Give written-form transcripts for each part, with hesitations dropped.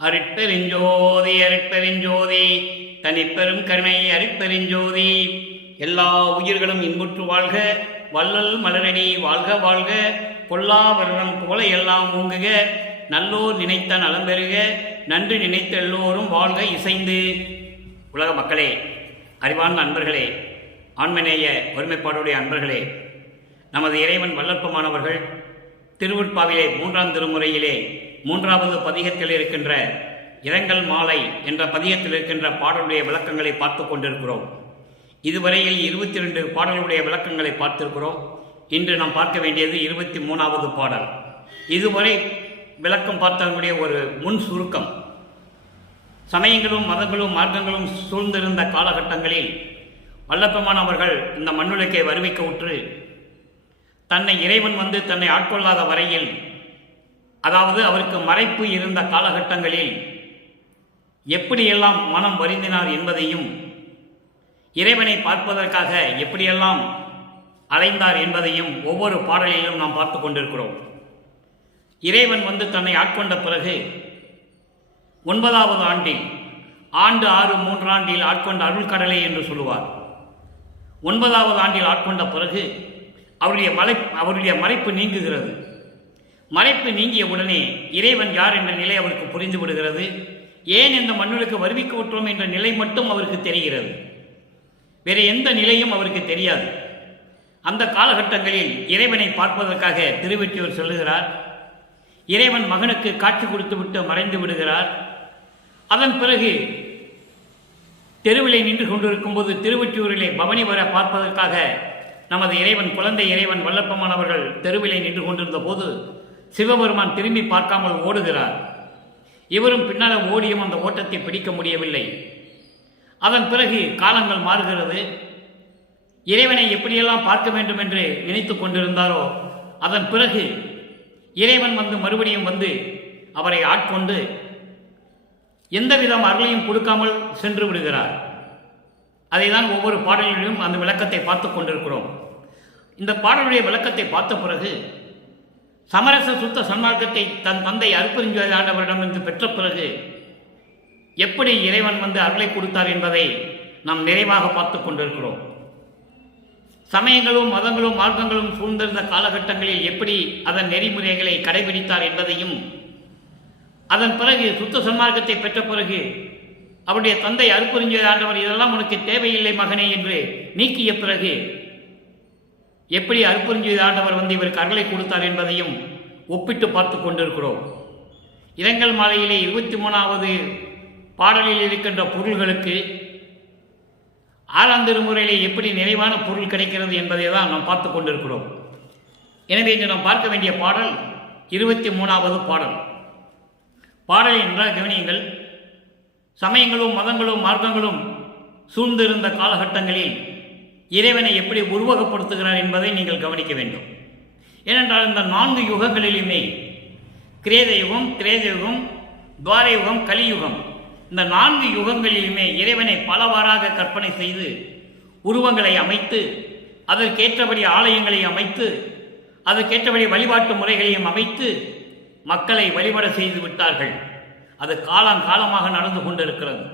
அருட்பெருஞ்சோதி அருட்பெருஞ்சோதி தனிப்பெரும் கருணை அருட்பெருஞ்சோதி. எல்லா உயிர்களும் இன்புற்று வாழ்க, வள்ளல் மலரடி வாழ்க வாழ்க, பொல்லா வருடம் போல எல்லாம் ஓங்குக, நல்லோர் நினைத்த நலம் பெறுக, நன்று நினைத்த எல்லோரும் வாழ்க இசைந்து. உலக மக்களே, அறிவார்ந்த அன்பர்களே, ஆண்மநேய ஒருமைப்பாடுடைய அன்பர்களே, நமது இறைவன் வல்லற்பமானவர்கள் திருவுட்பாவிலே 3ஆம் திருமுறையிலே 3வது பதிகத்தில் இருக்கின்ற இரங்கல் மாலை என்ற பதிகத்தில் இருக்கின்ற பாடலுடைய விளக்கங்களை பார்த்து கொண்டிருக்கிறோம். இதுவரையில் 22 பாடலுடைய விளக்கங்களை பார்த்திருக்கிறோம். இன்று நாம் பார்க்க வேண்டியது 23வது பாடல். இதுவரை விளக்கம் பார்த்தவர்களுடைய ஒரு முன் சுருக்கம். சமயங்களும் மதங்களும் மார்க்கங்களும் சூழ்ந்திருந்த காலகட்டங்களில் வல்லப்பமானவர்கள் இந்த மண்ணுலகை வருவிக்க உற்று தன்னை இறைவன் வந்து தன்னை ஆட்கொள்ளாத வரையில், அதாவது அவருக்கு மறைப்பு இருந்த காலகட்டங்களில் எப்படியெல்லாம் மனம் வருந்தினார் என்பதையும், இறைவனை பார்ப்பதற்காக எப்படியெல்லாம் அலைந்தார் என்பதையும் ஒவ்வொரு பாடலிலும் நாம் பார்த்து கொண்டிருக்கிறோம். இறைவன் வந்து தன்னை ஆட்கொண்ட பிறகு 9வது ஆண்டில், ஆண்டு 6 3 ஆண்டில் ஆட்கொண்ட அருள்கடலை என்று சொல்லுவார். 9வது ஆண்டில் ஆட்கொண்ட பிறகு அவருடைய மறைப்பு நீங்குகிறது. மறைப்பு நீங்கிய உடனே இறைவன் யார் என்ற நிலை அவருக்கு புரிந்து விடுகிறது. ஏன் இந்த மண்ணுக்கு வருவிக்க விட்டோம் என்ற நிலை மட்டும் அவருக்கு தெரிகிறது. வேறு எந்த நிலையும் அவருக்கு தெரியாது. அந்த காலகட்டங்களில் இறைவனை பார்ப்பதற்காக திருவெற்றியூர் செல்லுகிறார். இறைவன் மகனுக்கு காட்சி கொடுத்துவிட்டு மறைந்து விடுகிறார். அதன் பிறகு தெருவிலை நின்று கொண்டிருக்கும் போது திருவெற்றியூரிலே பவனி வர பார்ப்பதற்காக நமது இறைவன், குழந்தை இறைவன் வல்லப்பமானவர்கள் தெருவிலை நின்று கொண்டிருந்த போது சிவபெருமான் திரும்பி பார்க்காமல் ஓடுகிறார். இவரும் பின்னால் ஓடியும் அந்த ஓட்டத்தை பிடிக்க முடியவில்லை. அதன் பிறகு காலங்கள் மாறுகிறது. இறைவனை எப்படியெல்லாம் பார்க்க வேண்டும் என்று நினைத்து கொண்டிருந்தாரோ, அதன் பிறகு இறைவன் வந்து மறுபடியும் வந்து அவரை ஆட்கொண்டு எந்தவிதம் அருளையும் கொடுக்காமல் சென்று விடுகிறார். அதை தான் ஒவ்வொரு பாடலிலும் அந்த விளக்கத்தை பார்த்து கொண்டிருக்கிறோம். இந்த பாடலுடைய விளக்கத்தை பார்த்த பிறகு சமரச சுத்த சன்மார்க்கத்தை தன் தந்தை அருட்பெருஞ்சோதி ஆண்டவரிடமிருந்து பெற்ற பிறகு எப்படி இறைவன் வந்து அருளை கொடுத்தார் என்பதை நாம் நிறைவாக பார்த்து கொண்டிருக்கிறோம். சமயங்களும் மதங்களும் மார்க்கங்களும் சூழ்ந்திருந்த காலகட்டங்களில் எப்படி அதன் நெறிமுறைகளை கடைபிடித்தார் என்பதையும், அதன் பிறகு சுத்த சன்மார்க்கத்தை பெற்ற பிறகு அவருடைய தந்தை அருட்பெருஞ்சோதி ஆண்டவர் இதெல்லாம் உனக்கு தேவையில்லை மகனே என்று நீக்கிய பிறகு எப்படி அருட்பெருஞ்சோதி ஆண்டவர் வந்து இவருக்கு அருளை கொடுத்தார் என்பதையும் ஒப்பிட்டு பார்த்து கொண்டிருக்கிறோம். இரங்கல் மாலையிலே 23வது பாடலில் இருக்கின்ற பொருள்களுக்கு 6ஆம் திருமுறையிலே எப்படி நிறைவான பொருள் கிடைக்கிறது என்பதை தான் நாம் பார்த்து கொண்டிருக்கிறோம். எனவே இன்று நாம் பார்க்க வேண்டிய பாடல் 23வது பாடல். பாடலை நன்றாக கவனியுங்கள். சமயங்களும் மதங்களும் மார்க்கங்களும் சூழ்ந்திருந்த காலகட்டங்களில் இறைவனை எப்படி உருவகப்படுத்துகிறார் என்பதை நீங்கள் கவனிக்க வேண்டும். ஏனென்றால் இந்த 4 யுகங்களிலுமே, கிரேத யுகம், திரேத யுகம், துவார யுகம், கலியுகம், இந்த 4 யுகங்களிலுமே இறைவனை பலவாறாக கற்பனை செய்து உருவங்களை அமைத்து, அதற்கேற்றபடி ஆலயங்களை அமைத்து, அதற்கேற்றபடி வழிபாட்டு முறைகளையும் அமைத்து மக்களை வழிபட செய்து விட்டார்கள். அது காலமாக நடந்து கொண்டிருக்கிறது.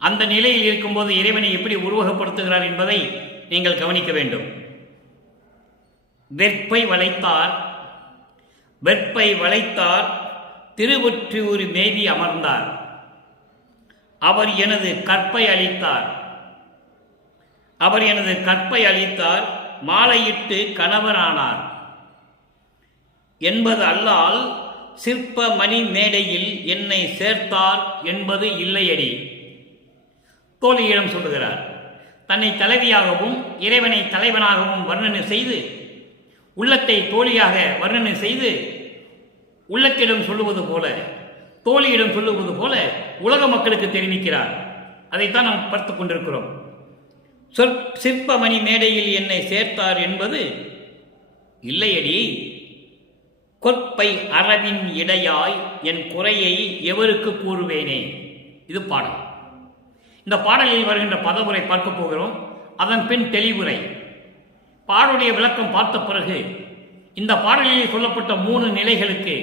அந்த நிலையில் இருக்கும்போது இறைவனை எப்படி உருவகப்படுத்துகிறார் என்பதை நீங்கள் கவனிக்க வேண்டும். வெற்பை வளைத்தார் திருவொற்றியூர் மேவி அமர்ந்தார், அவர் எனது கற்பை அளித்தார் மாலையிட்டு கணவரானார் என்பது அல்லால் சிற்ப மணி மேடையில் என்னை சேர்த்தார் என்பது இல்லையடி. தோழியிடம் சொல்லுகிறார். தன்னை தலைவியாகவும் இறைவனை தலைவனாகவும் வர்ணனை செய்து, உள்ளத்தை தோழியாக வர்ணனை செய்து, உள்ளத்திடம் சொல்லுவது போல, தோழியிடம் சொல்லுவது போல உலக மக்களுக்கு தெரிவிக்கிறார். அதைத்தான் நாம் பார்த்து கொண்டிருக்கிறோம். சிற்பமணி மேடையில் என்னை சேர்த்தார் என்பது இல்லையடி, கொற்பை அறவின் இடையாய் என் குறையை எவருக்கு கூறுவேனே. இது பாடல். இந்த பாடலில் வருகின்ற பதவுரை பார்க்க போகிறோம். அதன் பின் தெளிவுரை. பாடலுடைய விளக்கம் பார்த்த பிறகு இந்த பாடலில் சொல்லப்பட்ட 3 நிலைகளுக்கு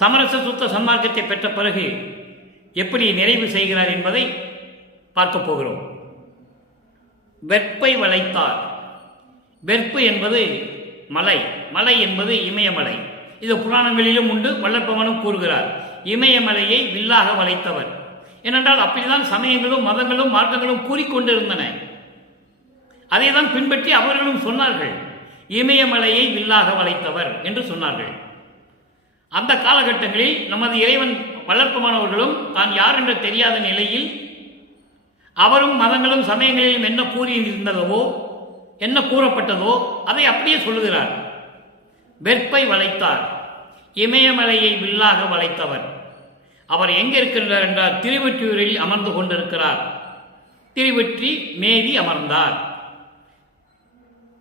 சமரச சுத்த சன்மார்க்கத்தை பெற்ற பிறகு எப்படி நிறைவு செய்கிறார் என்பதை பார்க்க போகிறோம். வெற்பை வளைத்தார். வெற்பு என்பது மலை, மலை என்பது இமயமலை. இது புராணங்களிலும் உண்டு, வல்லற்பவனும் கூறுகிறார். இமயமலையை வில்லாக வளைத்தவர். ஏனென்றால் அப்படிதான் சமயங்களும் மதங்களும் மார்க்கங்களும் கூறிக்கொண்டிருந்தன. அதை தான் பின்பற்றி அவர்களும் சொன்னார்கள். இமயமலையை வில்லாக வளைத்தவர் என்று சொன்னார்கள். அந்த காலகட்டங்களில் நமது இறைவன் வளர்ப்பமானவர்களும் தான் யார் என்று தெரியாத நிலையில் அவரும் மதங்களும் சமயங்களிலும் என்ன கூறியிருந்ததோ, என்ன கூறப்பட்டதோ அதை அப்படியே சொல்லுகிறார். வெற்பை வளைத்தார், இமயமலையை வில்லாக வளைத்தவர். அவர் எங்கே இருக்கின்றார் என்றால் திருவொற்றியூரில் அமர்ந்து கொண்டிருக்கிறார். திருவொற்றி மேவி அமர்ந்தார்.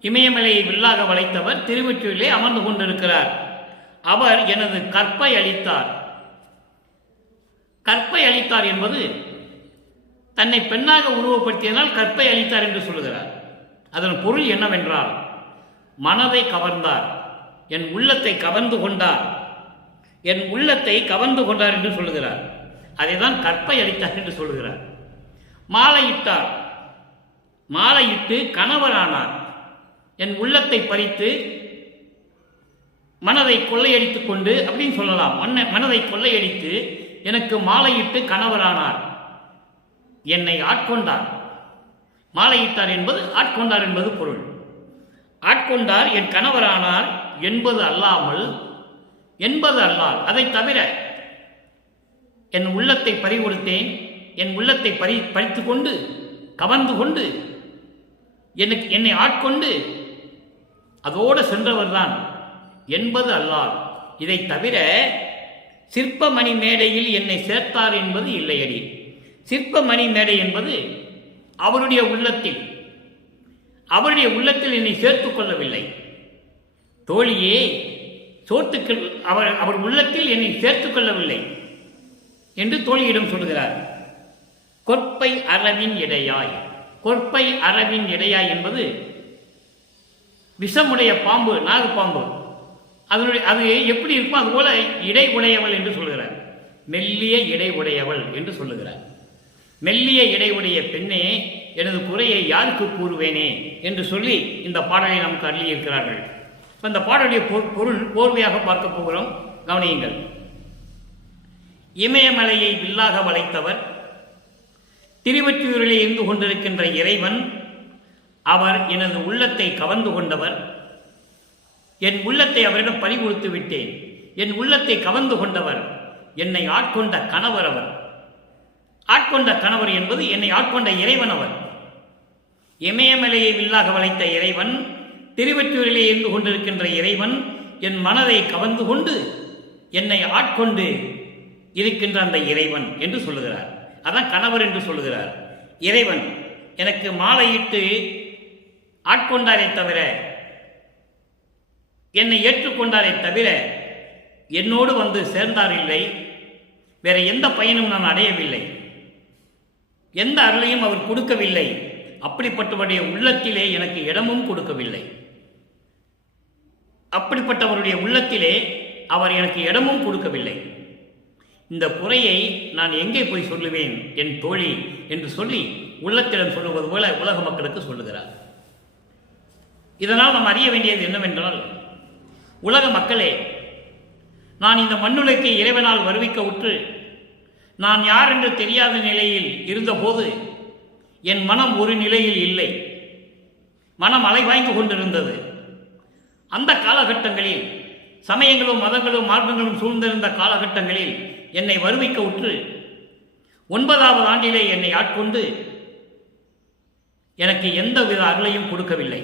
இமயமலையை வில்லாக வளைத்தவர் திருவொற்றியூரிலே அமர்ந்து கொண்டிருக்கிறார். அவர் எனது கற்பை அளித்தார். கற்பை அளித்தார் என்பது தன்னை பெண்ணாக உருவப்படுத்தியதால் கற்பை அளித்தார் என்று சொல்லுகிறார். அதன் பொருள் என்னவென்றால் மனதை கவர்ந்தார், என் உள்ளத்தை கவர்ந்து கொண்டார், என் உள்ளத்தை கவர்ந்து கொண்டார் என்று சொல்லுகிறார். அதைதான் கற்பை அளித்தார் என்று சொல்லுகிறார். மாலையிட்டார், மாலையிட்டு கணவரானார். என் உள்ளத்தை பறித்து மனதை கொள்ளையடித்து கொண்டு அப்படின்னு சொல்லலாம். மனதை கொள்ளையடித்து எனக்கு மாலையிட்டு கணவரானார், என்னை ஆட்கொண்டார். மாலையிட்டார் என்பது ஆட்கொண்டார் என்பது பொருள். ஆட்கொண்டார், என் கணவரானார் என்பது அல்லாமல், என்பது அல்லால் அதை தவிர என் உள்ளத்தை பறிகொடுத்தேன், என் உள்ளத்தை பறித்து கொண்டு கவர்ந்து கொண்டு என்னை ஆட்கொண்டு அதோடு சென்றவர்தான் என்பது அல்லால். இதை தவிர சிற்பமணி மேடையில் என்னை சேர்த்தார் என்பது இல்லையடி. சிற்பமணி மேடை என்பது அவருடைய உள்ளத்தில், அவருடைய உள்ளத்தில் என்னை சேர்த்துக் கொள்ளவில்லை. தோழியே, சோத்துக்கள் அவர் உள்ளத்தில் என்னை சேர்த்துக் கொள்ளவில்லை என்று தோழியிடம் சொல்கிறார். கொற்பை அரவின் இடையாய். கொற்பை அரவின் இடையாய் என்பது விஷமுடைய பாம்பு, நாகப்பாம்பு. அது எப்படி இருக்கும் அதுபோல இடை உடையவள் என்று சொல்கிறார். மெல்லிய இடை உடையவள் என்று சொல்லுகிறார். மெல்லிய இடை உடைய பெண்ணே, எனது குறையை யாருக்கு கூறுவேனே என்று சொல்லி இந்த பாடலை நமக்கு அள்ளியிருக்கிறார்கள். இந்த பாடலுடைய பொருள் போர்வையாக பார்க்க போகிறோம், கவனியுங்கள். இமயமலையை வில்லாக வளைத்தவர், திருவொற்றியூரிலே இருந்து கொண்டிருக்கின்ற இறைவன், அவர் எனது உள்ளத்தை கவர்ந்து கொண்டவர். என் உள்ளத்தை அவரிடம் பறிகொடுத்து விட்டேன். என் உள்ளத்தை கவர்ந்து கொண்டவர், என்னை ஆட்கொண்ட கணவர் அவர். ஆட்கொண்ட கணவர் என்பது என்னை ஆட்கொண்ட இறைவன் அவர். இமயமலையை வில்லாக வளைத்த இறைவன், திருவொற்றியூரிலே இருந்து கொண்டிருக்கின்ற இறைவன் என் மனதை கவர்ந்து கொண்டு என்னை ஆட்கொண்டு இருக்கின்ற அந்த இறைவன் என்று சொல்லுகிறார். அதான் கணவர் என்று சொல்லுகிறார். இறைவன் எனக்கு மாலையிட்டு ஆட்கொண்டாரே தவிர, என்னை ஏற்றுக்கொண்டாரே தவிர என்னோடு வந்து சேர்ந்தார் இல்லை. வேற எந்த பயனும் நான் அடையவில்லை, எந்த அருளையும் அவர் கொடுக்கவில்லை. அப்படிப்பட்டவருடைய உள்ளத்திலே எனக்கு இடமும் கொடுக்கவில்லை. அப்படிப்பட்டவருடைய உள்ளத்திலே அவர் எனக்கு இடமும் கொடுக்கவில்லை. இந்த குறையை நான் எங்கே போய் சொல்லுவேன் என் தோழி என்று சொல்லி உள்ளத்திடம் சொல்லுவது போல உலக மக்களுக்கு சொல்லுகிறார். இதனால் நாம் அறிய வேண்டியது என்னவென்றால், உலக மக்களே, நான் இந்த மண்ணுலகை இறைவனால் வருவிக்க உற்று நான் யார் என்று தெரியாத நிலையில் இருந்தபோது என் மனம் ஒரு நிலையில் இல்லை. மனம் அலைவாய்ந்து கொண்டிருந்தது. அந்த காலகட்டங்களில் சமயங்களும் மதங்களும் மார்க்கங்களும் சூழ்ந்திருந்த காலகட்டங்களில் என்னை வருவிக்க உற்று 9வது ஆண்டிலே என்னை ஆட்கொண்டு எனக்கு எந்தவித அருளையும் கொடுக்கவில்லை.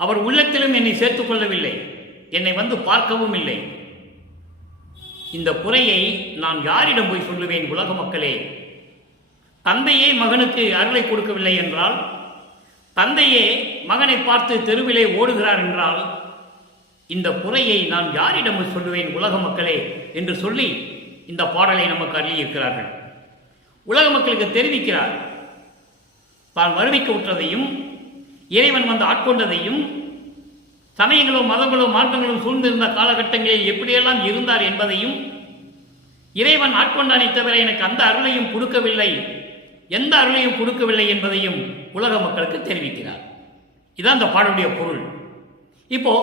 அவர் உள்ளத்திலும் என்னை சேர்த்துக் கொள்ளவில்லை. என்னை வந்து பார்க்கவும் இல்லை. இந்த குறையை நான் யாரிடம் போய் சொல்லுவேன்? உலக மக்களே, தந்தையே மகனுக்கு அருளை கொடுக்கவில்லை என்றால், தந்தையே மகனை பார்த்து தெருவிலே ஓடுகிறார் என்றால், இந்த குறையை நான் யாரிடம் சொல்லுவேன் உலக மக்களே என்று சொல்லி இந்த பாடலை நமக்கு அள்ளியிருக்கிறார்கள். உலக மக்களுக்கு தெரிவிக்கிறார். தான் வருவிக்க உற்றதையும் இறைவன் வந்து ஆட்கொண்டதையும் சமயங்களும் மதங்களும் மாற்றங்களும் சூழ்ந்திருந்த காலகட்டங்களில் எப்படியெல்லாம் இருந்தார் என்பதையும், இறைவன் ஆட்கொண்டானே தவிர எனக்கு அந்த அருளையும் கொடுக்கவில்லை, எந்த அருளையும் கொடுக்கவில்லை என்பதையும் உலக மக்களுக்கு தெரிவிக்கிறார். இதான் இந்த பாடலுடைய பொருள். இப்போ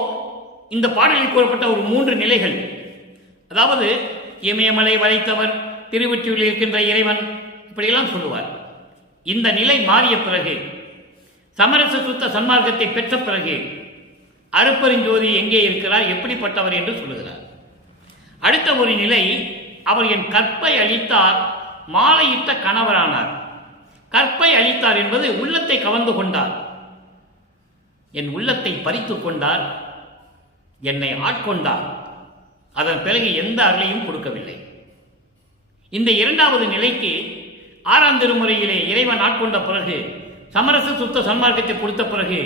இந்த பாடலில் கூறப்பட்ட ஒரு 3 நிலைகள், அதாவது இமயமலை வளைத்தவர், திருவொற்றியூரில் இருக்கின்ற இறைவன், இப்படியெல்லாம் சொல்லுவார். இந்த நிலை மாறிய பிறகு, சமரச சுத்த சன்மார்க்கத்தை பெற்ற பிறகு அருட்பெருஞ்சோதி எங்கே இருக்கிறார், எப்படிப்பட்டவர் என்று சொல்லுகிறார். அடுத்த ஒரு நிலை, அவர் என் கற்பை அளித்தார், மாலையிட்ட கணவரானார். கற்பை அளித்தார் என்பது உள்ளத்தை கவர்ந்து கொண்டார், என் உள்ளத்தை பறித்து கொண்டார், என்னை ஆட்கொண்டார். அதன் பிறகு எந்த அருளையும் கொடுக்கவில்லை. இந்த 2வது நிலைக்கு 6ஆம் திருமுறையிலே இறைவன் ஆட்கொண்ட பிறகு, சமரச சுத்த சன்மார்க்கத்தை கொடுத்த பிறகு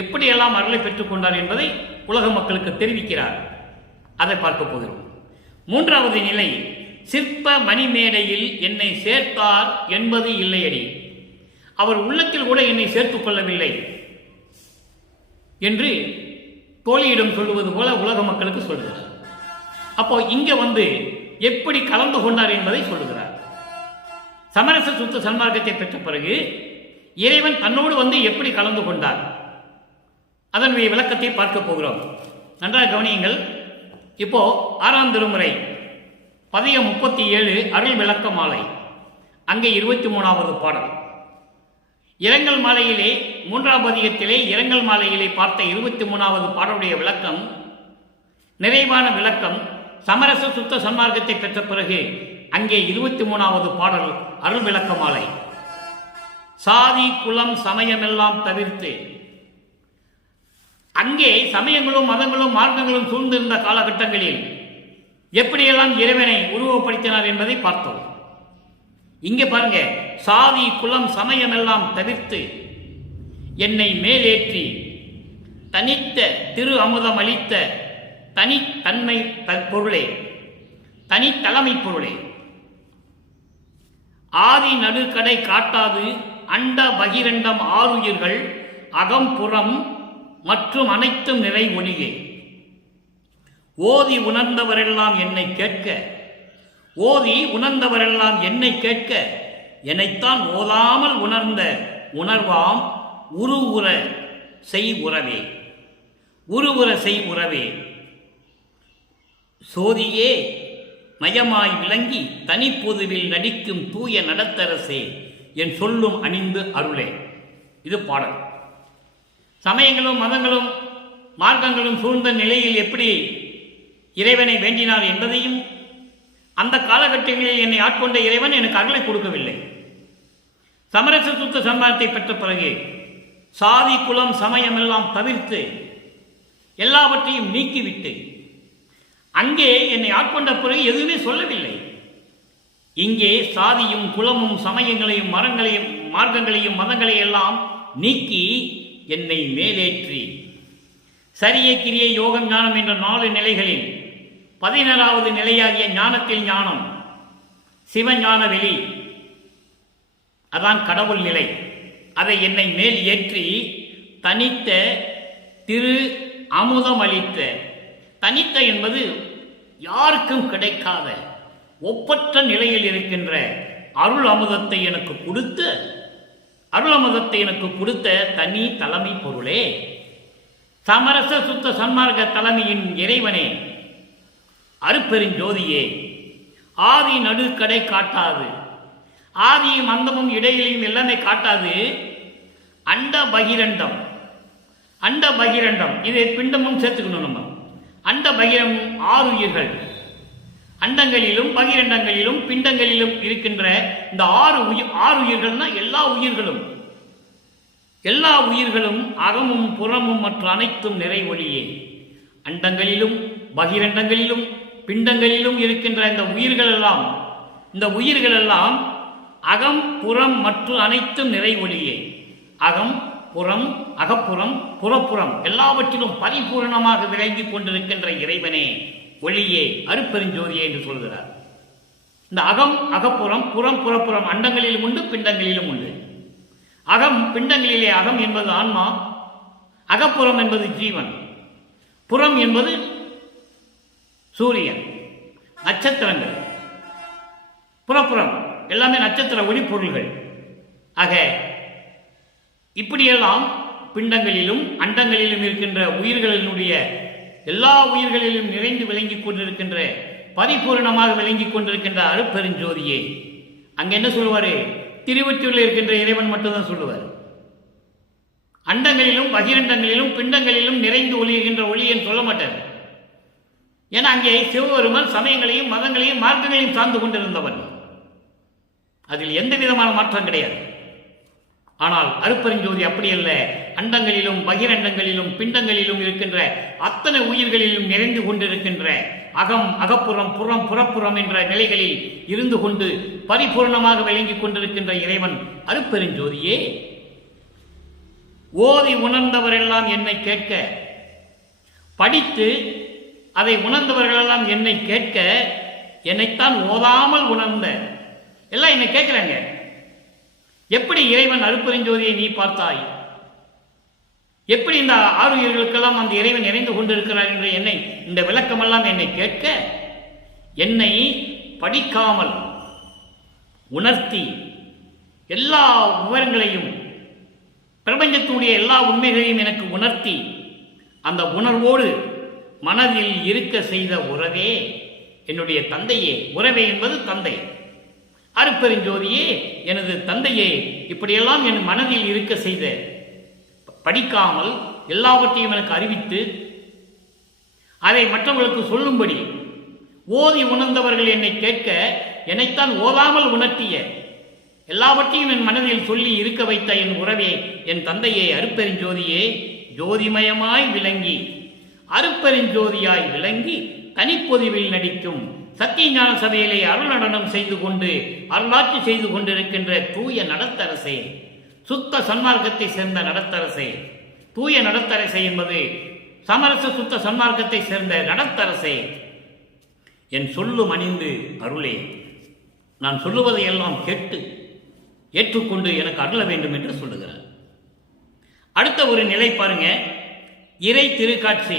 எப்படியெல்லாம் அருளை பெற்றுக் கொண்டார் என்பதை உலக மக்களுக்கு தெரிவிக்கிறார். அதை பார்க்க போகிறோம். 3வது நிலை, சிற்ப மணிமேடையில் என்னை சேர்த்தார் என்பது இல்லையடி, அவர் உள்ளத்தில் கூட என்னை சேர்த்துக் கொள்ளவில்லை என்று தோழியிடம் சொல்லுவது போல உலக மக்களுக்கு சொல்கிறார். அப்போ இங்க எப்படி கலந்து கொண்டார் என்பதை சொல்லுகிறார். சமரச சுத்த சன்மார்க்கத்தை பெற்ற பிறகு இறைவன் தன்னோடு எப்படி கலந்து கொண்டார், அதனுடைய விளக்கத்தை பார்க்க போகிறோம். நன்றாக கவனியுங்கள். இப்போ 6ஆம் திருமுறை பதிகம் 37 அருள் விளக்க மாலை, அங்கே 23வது பாடல். இரங்கல் மாலையிலே 3ஆம் பதிகத்திலே இரங்கல் மாலையிலே பார்த்த 23வது பாடலுடைய விளக்கம், நிறைவான விளக்கம். சமரச சுத்த சன்மார்க்கத்தை பெற்ற பிறகு அங்கே 23வது பாடல் அருள் விளக்க மாலை. சாதி குலம் சமயமெல்லாம் தவிர்த்து, அங்கே சமயங்களும் மதங்களும் மார்க்கங்களும் சூழ்ந்திருந்த காலகட்டங்களில் எப்படியெல்லாம் இறைவனை உருவப்படுத்தினார் என்பதை பார்த்தோம். இங்கே பாருங்க, சாதி குலம் சமயமெல்லாம் தவிர்த்து என்னை மேலேற்றி தனித்த திரு அமுதம் அளித்த தனித்தன்மை பொருளே, தனித்தலைமை பொருளே, ஆதி நடுக்கடை காட்டாது அண்ட பகிரண்டம் ஆறுயிர்கள் அகம்புறம் மற்றும் அனைத்தும் நிறை ஒளியே, ஓதி உணர்ந்தவரெல்லாம் என்னை கேட்க, ஓதி உணர்ந்தவரெல்லாம் என்னை கேட்க, என்னைத்தான் ஓதாமல் உணர்ந்த உணர்வாம் உருவுற செய் உறவே, உருவுற செய் உறவே, சோதியே மயமாய் விளங்கி தனிப்பொதுவில் நடிக்கும் தூய நடத்தரசே, என் சொல்லும் அணிந்து அருளே. இது பாடல். சமயங்களும் மதங்களும் மார்க்கங்களும் சூழ்ந்த நிலையில் எப்படி இறைவனை வேண்டினார் என்பதையும், அந்த காலகட்டங்களில் என்னை ஆட்கொண்ட இறைவன் எனக்கு அருளை கொடுக்கவில்லை. சமரச சுத்த சன்மார்க்கத்தை பெற்ற பிறகு சாதி குலம் சமயமெல்லாம் தவிர்த்து எல்லாவற்றையும் நீக்கிவிட்டு அங்கே என்னை ஆட்கொண்ட பிறகு எதுவுமே சொல்லவில்லை. இங்கே சாதியும் குலமும் சமயங்களையும் மரங்களையும் மார்க்கங்களையும் மதங்களையும் எல்லாம் நீக்கி என்னை மேலேற்றி சரிய கிரிய யோகம் ஞானம் என்ற 4 நிலைகளில் 16வது நிலையாகிய ஞானத்தில் ஞானம், சிவஞான வெளி, அதான் கடவுள் நிலை, அதை என்னை மேல் ஏற்றி தனித்த திரு அமுதம் அளித்த, தனித்த என்பது யாருக்கும் கிடைக்காத ஒப்பற்ற நிலையில் இருக்கின்ற அருள் அமுதத்தை எனக்கு கொடுத்த, அருள் அமுதத்தை எனக்கு கொடுத்த தனி தலைமை பொருளே, சமரச சுத்த சன்மார்க்க தலைமையின் இறைவனே, அருட்பெருஞ்சோதியே, ஆதி நடுக்கடை காட்டாது, ஆதியும் அந்தமும் இடையிலையும் எல்லாமே காட்டாது, அண்ட பகிரண்டம், அண்ட பகிரண்டம், இதை பிண்டமும் சேர்த்துக்கணும் நம்ம. அண்ட பகிரம் 6 உயிர்கள், அண்டங்களிலும் பகிரண்டங்களிலும் பிண்டங்களிலும் இருக்கின்ற இந்த 6 உயிர்கள்னா எல்லா உயிர்களும், எல்லா உயிர்களும் அகமும் புறமும் மற்ற அனைத்தும் நிறை ஒளியே. அண்டங்களிலும் பகிரண்டங்களிலும் பிண்டங்களிலும் இருக்கின்ற இந்த உயிர்கள் எல்லாம் அகம் புறம் மற்றும் அனைத்தும் நிறை ஒளியே. அகம் புறம், அகப்புறம், புறப்புறம் எல்லாவற்றிலும் பரிபூர்ணமாக விளங்கிக் கொண்டிருக்கின்ற இறைவனே, ஒளியே, அருட்பெருஞ்சோதியே என்று சொல்கிறார். இந்த அகம் அகப்புறம், புறம் புறப்புறம் அண்டங்களிலும் உண்டு, பிண்டங்களிலும் உண்டு. அகம், பிண்டங்களிலே அகம் என்பது ஆன்மா, அகப்புறம் என்பது ஜீவன், புறம் என்பது சூரியன், நட்சத்திரங்கள், புறப்புறம் எல்லாமே நட்சத்திர ஒளிப்பொருள்கள். ஆக இப்படியெல்லாம் பிண்டங்களிலும் அண்டங்களிலும் இருக்கின்ற உயிர்களினுடைய எல்லா உயிர்களிலும் நிறைந்து விளங்கிக் கொண்டிருக்கின்ற பரிபூர்ணமாக விளங்கிக் கொண்டிருக்கின்ற அருட்பெருஞ்சோதியே. அங்க என்ன சொல்லுவாரு? திருவொற்றியூரில் இருக்கின்ற இறைவன் மட்டும்தான் சொல்லுவார். அண்டங்களிலும் பகிரண்டங்களிலும் பிண்டங்களிலும் நிறைந்து ஒளிகின்ற ஒளியன்னு சொல்ல மாட்டார். ஏன்னா அங்கே சிவபெருமான் சமயங்களையும் மதங்களையும் மார்க்கங்களையும் சார்ந்து கொண்டிருந்தவன். அதில் எந்த விதமான மாற்றம் கிடையாது. ஆனால் அருட்பெருஞ்சோதி அப்படி அல்ல. அண்டங்களிலும் பகிரண்டங்களிலும் பிண்டங்களிலும் இருக்கின்ற அத்தனை உயிர்களிலும் நிறைந்து கொண்டிருக்கின்ற அகம், அகப்புறம், புறம், புறப்புறம் என்ற நிலைகளில் இருந்து கொண்டு பரிபூர்ணமாக விளங்கிக் கொண்டிருக்கின்ற இறைவன் அருட்பெருஞ்சோதியே. ஓதி உணர்ந்தவரெல்லாம் என்னை கேட்க, படித்து அதை உணர்ந்தவர்களெல்லாம் என்னை கேட்க, என்னைத்தான் ஓதாமல் உணர்ந்த எல்லாம் என்னை கேட்கிறாங்க. எப்படி இறைவன் அருட்பெருஞ்சோதியை நீ பார்த்தாய்? எப்படி இந்த ஆறுயிர்களுக்கெல்லாம் அந்த இறைவன் நிறைந்து கொண்டிருக்கிறார் என்று என்னை இந்த விளக்கமெல்லாம் என்னை கேட்க, என்னை படிக்காமல் உணர்த்தி எல்லா விவரங்களையும் பிரபஞ்சத்தினுடைய எல்லா உண்மைகளையும் எனக்கு உணர்த்தி அந்த உணர்வோடு மனதில் இருக்க செய்த உறவே என்னுடைய தந்தையே. உறவே என்பது தந்தை. அருட்பெருஞ்சோதியே, எனது தந்தையே, இப்படியெல்லாம் என் மனதில் இருக்க செய்த, படிக்காமல் எல்லாவற்றையும் எனக்கு அறிவித்து அதை மற்றவர்களுக்கு சொல்லும்படி ஓதி உணர்ந்தவர்கள் என்னை கேட்க, என்னைத்தான் ஓதாமல் உணர்த்திய, எல்லாவற்றையும் என் மனதில் சொல்லி இருக்க வைத்த என் உறவே என் தந்தையே அருட்பெருஞ்சோதியே. ஜோதிமயமாய் விளங்கி அருட்பெருஞ்சோதியாய் விளங்கி தனிப்பொதிவில் நடிக்கும் சத்திய ஞான சபையிலே அருள் நடனம் செய்து கொண்டு அருளாட்சி செய்து கொண்டிருக்கின்ற தூய நடத்தரசே, சுத்த சன்மார்க்கத்தை சேர்ந்த நடத்தரசே. தூய நடத்தரசே என்பது சமரச சுத்த சன்மார்க்கத்தை சேர்ந்த நடத்தரசே. என் சொல்லும் அணிந்து அருளே, நான் சொல்லுவதையெல்லாம் கேட்டு ஏற்றுக்கொண்டு எனக்கு அருள வேண்டும் என்று சொல்லுகிறார். அடுத்த ஒரு நிலை பாருங்க. இறை திருக்காட்சி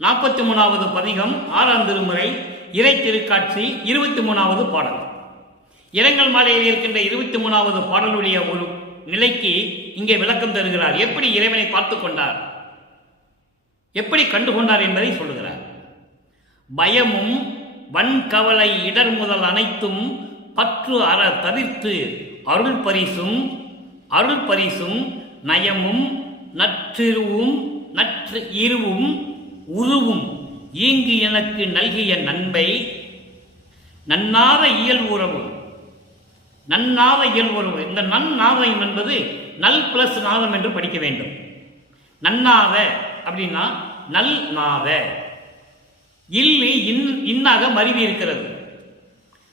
43வது பதிகம் 6ஆம் திருமுறை இறை திருக்காட்சி 23வது பாடல். இரங்கல் மாலையில் இருக்கின்ற 23வது பாடலுடைய ஒரு நிலைக்கு இங்கே விளக்கம் தருகிறார். எப்படி இறைவனை பார்த்து கொண்டார், எப்படி கண்டுகொண்டார் என்பதை சொல்லுகிறார். பயமும் வன்கவலை இடர் முதல் அனைத்தும் பற்று அற தவிர்த்து அருள் பரிசும் நயமும் நற்றிருவும் உருவும் ஈங்கு எனக்கு நல்கிய நண்பை நன்னாத இயல்புறவு. நன்னாத இயல்புறவு, இந்த நன்னாதம் என்பது நல் பிளஸ் நாதம் என்று படிக்க வேண்டும். நன்னாத அப்படின்னா நல் நாத, இல்லி இன்னாக மருவி இருக்கிறது.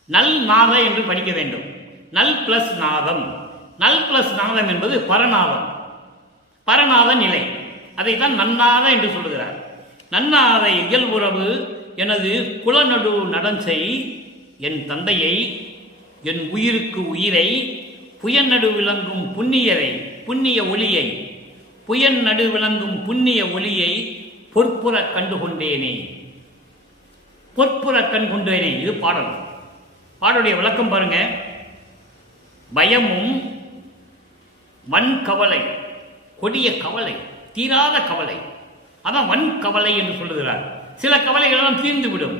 நல் நாத என்று படிக்க வேண்டும். நல் பிளஸ் நாதம். நல் பிளஸ் நாதம் என்பது பரநாதம், பரநாத நிலை. அதை தான் நன்னாத என்று சொல்லுகிறார். நன்னாத இயல்புறவு எனது குலநடு நடஞ்செய் என் தந்தையை, என் உயிருக்கு உயிரை, புயநடு விளங்கும் புண்ணியரை, புண்ணிய ஒளியை, புயநடு விளங்கும் புண்ணிய ஒளியை பொற்புற கண்டுகொண்டேனே. பொற்புற கண்கொண்டேனே. இது பாடல். பாடலுடைய விளக்கம் பாருங்க. பயமும் வன்கவலை, கொடிய கவலை, தீராத கவலை, அதான் வன்கவலை என்று சொல்லுகிறார். சில கவலைகள் எல்லாம் தீர்ந்துவிடும்,